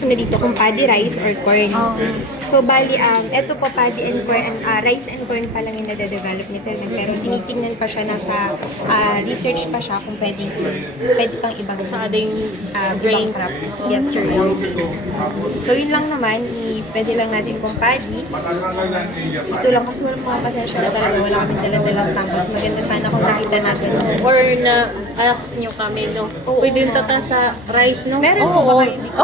ano dito, kung paddy rice or corn. So, bali, eto po, paddy and corn, rice and corn pa lang yung nade-develop ni Telmen. Pero tinitingnan pa siya, nasa research pa siya kung pwede pang ibang Sa ating grain grain. crop. Yes, sir. So, yun lang naman, pwede lang natin kung paddy. Ito lang kasi walang mga pasensya na talaga, wala kaming dala-dalang samples. Maganda sana kung nakita natin. Or na-ask nyo kami, no? Oo, Pwede nga. tata sa rice, no? Meron po ba kayo dito?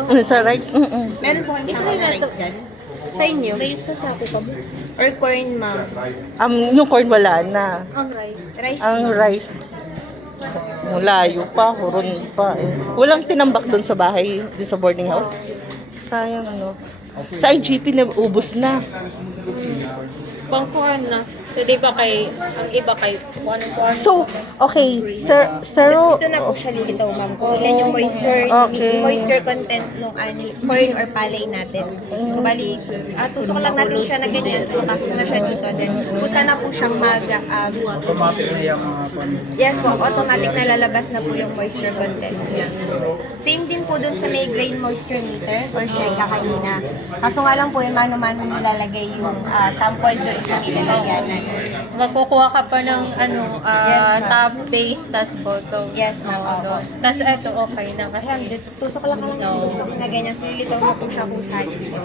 Sa right? Meron po kayong sama rice dyan? Sa inyo? May use kasi ako pa ba? Or corn, ma'am? Yung corn wala na. Ang rice. Rice, Ang ma'am. rice, layo pa, huron pa eh. Walang tinambak doon sa bahay, doon sa boarding house. Sayang ano. Sa IGP na ubos na. Pangkuhan na. So, di ba ang iba kay kuhan. So, okay, sir, Tapos dito na po siya lilitaw, ma'am. Kung ilan yung Okay. moisture content ng corn or palay natin. So, bali, tusok lang natin siya na ganyan. So, pasok na siya dito. Then, kusa na po siyang Automatic na yung mga yes po, automatic na lalabas na po yung moisture content niya. Same din po dun sa may grain moisture meter or Sheka kanina. Kaso nga lang po yung mano-mano nilalagay yung sample doon sa nilalagyanan. Magkukuha ka pa ng Yes, ma'am. top, base, tas bottom. Yes, ma'am. Opo. Tas eto, okay na Ayan, kasi. tusok lang naman yung tusok na ganyan. So, lilitaw mo po siya kung saan dito.